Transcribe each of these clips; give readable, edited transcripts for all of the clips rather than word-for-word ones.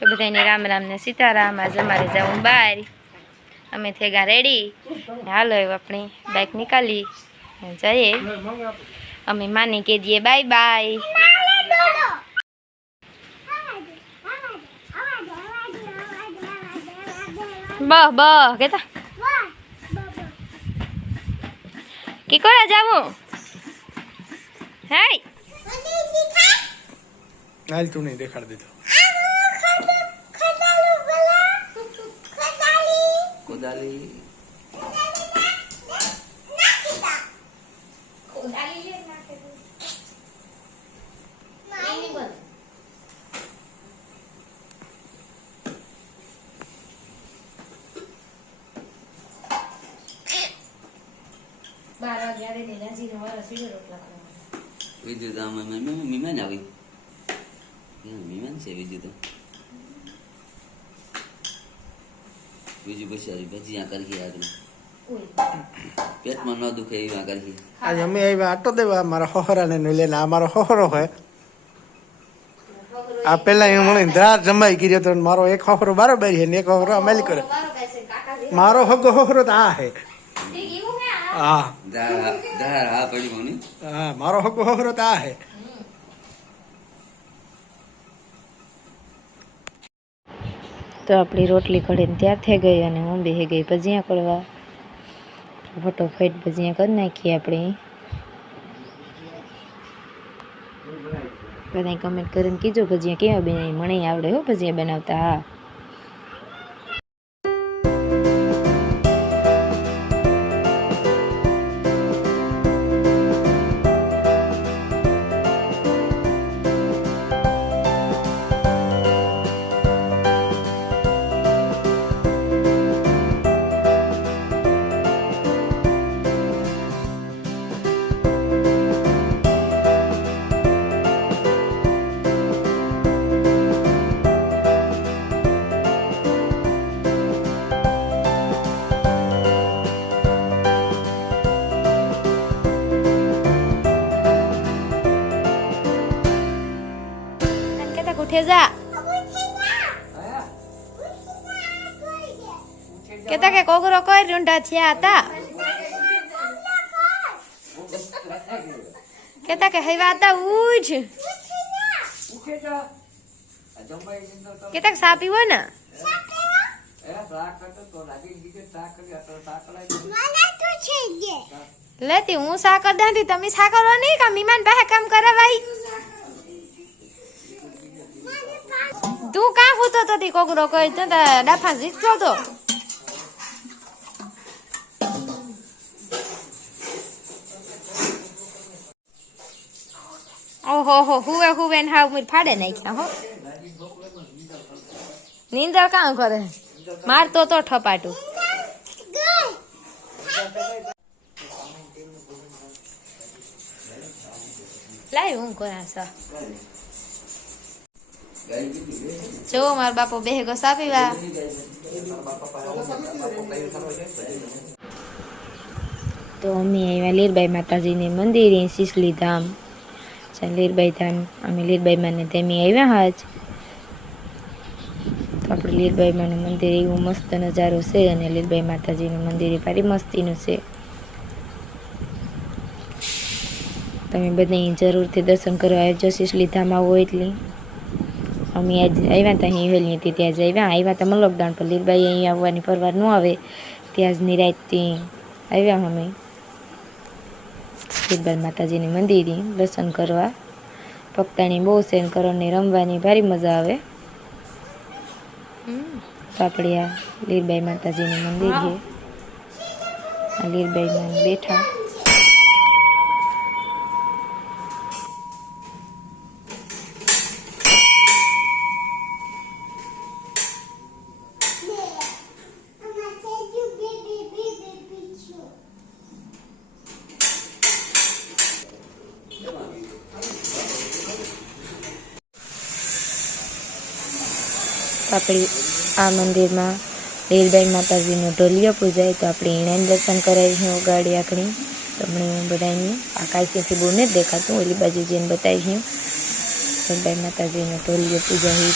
तो बधाने राम राम ने सीताराम। आज अमारे जाऊँ बाहर, अमे थे गा रेडी। हालो अपनी बाइक निकाली जाइए, अमे मानी के दिए बाय बाय। बह बह कहता की करे जाऊँ हाय हाल तू नहीं देखाड़ दे तो कोदाली બીજું તો આમાં મહેમાન આવી મહેમાન છે બીજું તો બીજું પછી આવી ભજીયા કરી આગળ પેટમાં ન દુખે એવા કરી आज અમે આવ્યા આટો દેવા મારા હોહરાને ને લઈને આ મારો હોહરો હોય આ પેલા હું મને ધ્રાર જમાઈ કર્યો તો મારો એક હોહરો બરાબર છે ને એક હોહરો અમલ કરે મારો હગો હોહરો તો આ હે હા ધાર હા પડી મને હા મારો હગો હોહરો તો આ હે तो अपनी रोटली कढ़ी तैयार थे गई और हूँ बेही गई भजिया कड़वा। फटोफट भजिया कर नाखी अपनी बधाई कमेंट कर कीजो भजिया केवा बनाई मने आवड़े हो भजिया बनावता। हाँ उठे जा कहता के कोगरो कोई रुंडा थिया था कहता के हेवा था उठ कहता के सापी हो ना लेती हूँ साकर दांती तमी साकर नहीं का मीमान बाहर काम करा भाई तू कहाँ होतो तो ती कोगरो कोई तो डाफा जीतो तो ओहो हो हुए हुए न हाउ मिर फाड़े नहीं क्या हो नींदर कहाँ करे मार तो ठपाटू लाई हूँ करा सा जो मार बापो बेह गो सापीवा तो अमी आव्या लीरबाई माताजी ने मंदिर सीसली धाम लीरबाई धाम अमी लीरबाई माने तेमी आव्या आज तो अपने लीरबाई मानु मंदिर एवं मस्त नजारो छे अने लीरबाई माताजी नु मंदिर भारी मस्तीनु छे। तमे बधाई जरूरथी दर्शन करवा आवजो सीसली धाम आवो एटली अमी आज आव्या था हेली थी त्याज आव्या तो लॉकडाउन पर लीरबाई अहीं आववानी परवार न आवे त्याज निरायती आव्या अमे लीरबाई माताजी ने मंदिर दर्शन करवा। पगताणी बहु सेन करो ने रमवानी भारी मजा आवे। तो आपणे आ लीरबाई माताजी ने मंदिर है लीरबाई मान बैठा अपनी आ मंदिर में लीरबाई माताजी ढोलियो पूजाय तो अपने एने दर्शन कराई हूँ गाड़ी आकड़ी तो हमने बधाई आकाशी थी बहुत नहीं देखातु ओली बाजू जैन बताई हूँ लीरबाई माताजी ढोलियो पूजा हुई।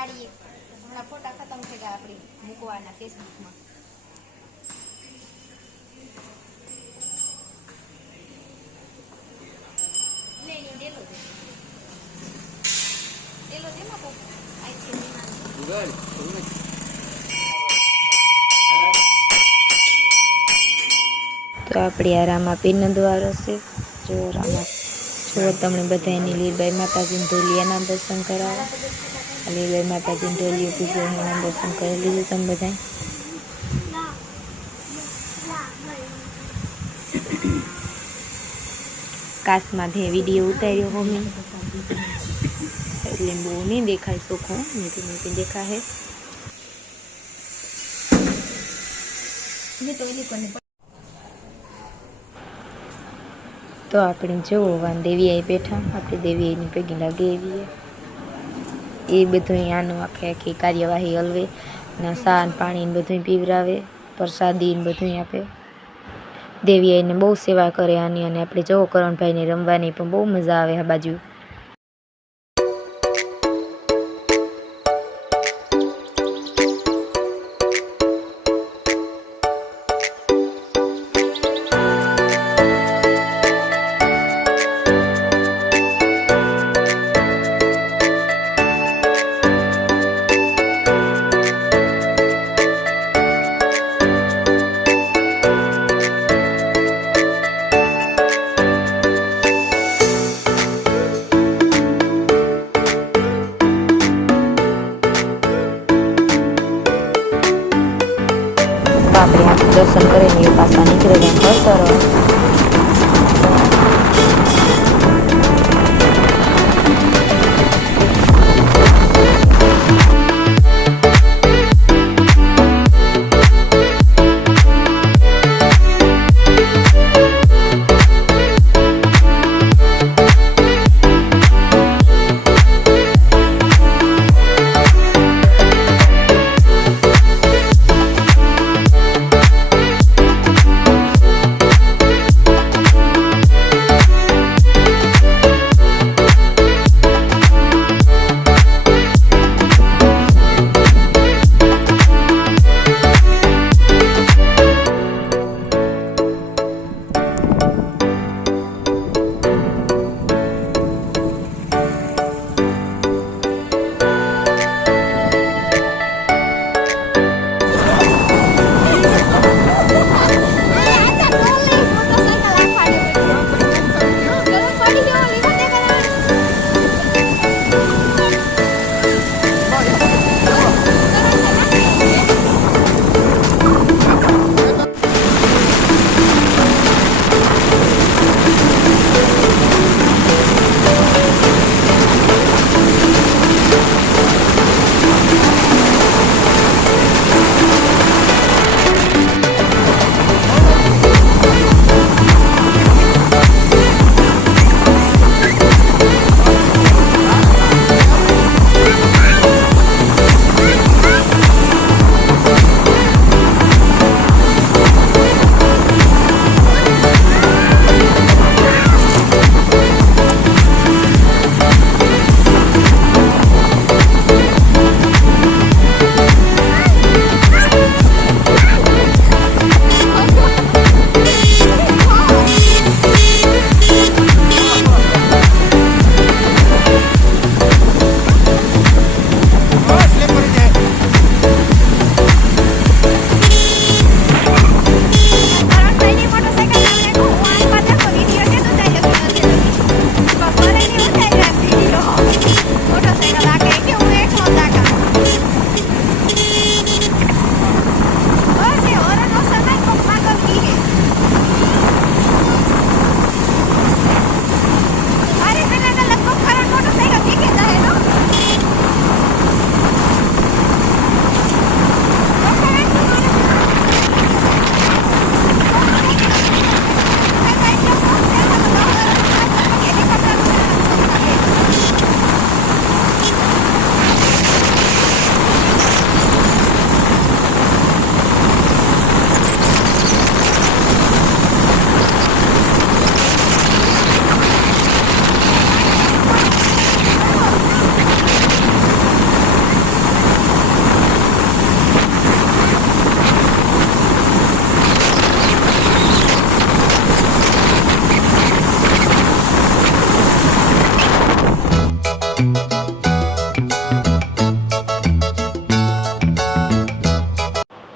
પાડીએ. હમણાં ફોટા ખતમ થઈ ગયા આપણી મૂકવાના ફેસબુકમાં. તો આપણે આ રામાપીરનો દ્વાર હશે. જો જો તમને બધા એની લીલબાઈ માતાજીની ઢોલિયાના દર્શન કરાવો. લીલબાઈ માતાજીની ઢોલિયો પૂજો એના દર્શન કરી લીધું તમે બધા. કાશમાંથી વિડીયો ઉતાર્યો મમ્મી એટલે બહુ નહીં દેખાય ચોખ્ખો, નીતિ નીતિ દેખાય. તો આપણે જોવો વાન દેવી આઈ બેઠા, આપણે દેવી આઈની પૈકી લાગે એવી એ બધું આનું આખી કાર્યવાહી હલવે ના સાન પાણી બધું પીવરાવે, પ્રસાદી બધું આપે. દેવી આઈને બહુ સેવા કરે આની. અને આપણે જોવો કરણભાઈને રમવાની પણ બહુ મજા આવે આ બાજુ.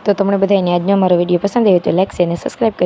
તો તમને બધાને આજનો અમારો વિડીયો પસંદ આવ્યો તો લાઈક શેર અને સબસ્ક્રાઈબ કરજો.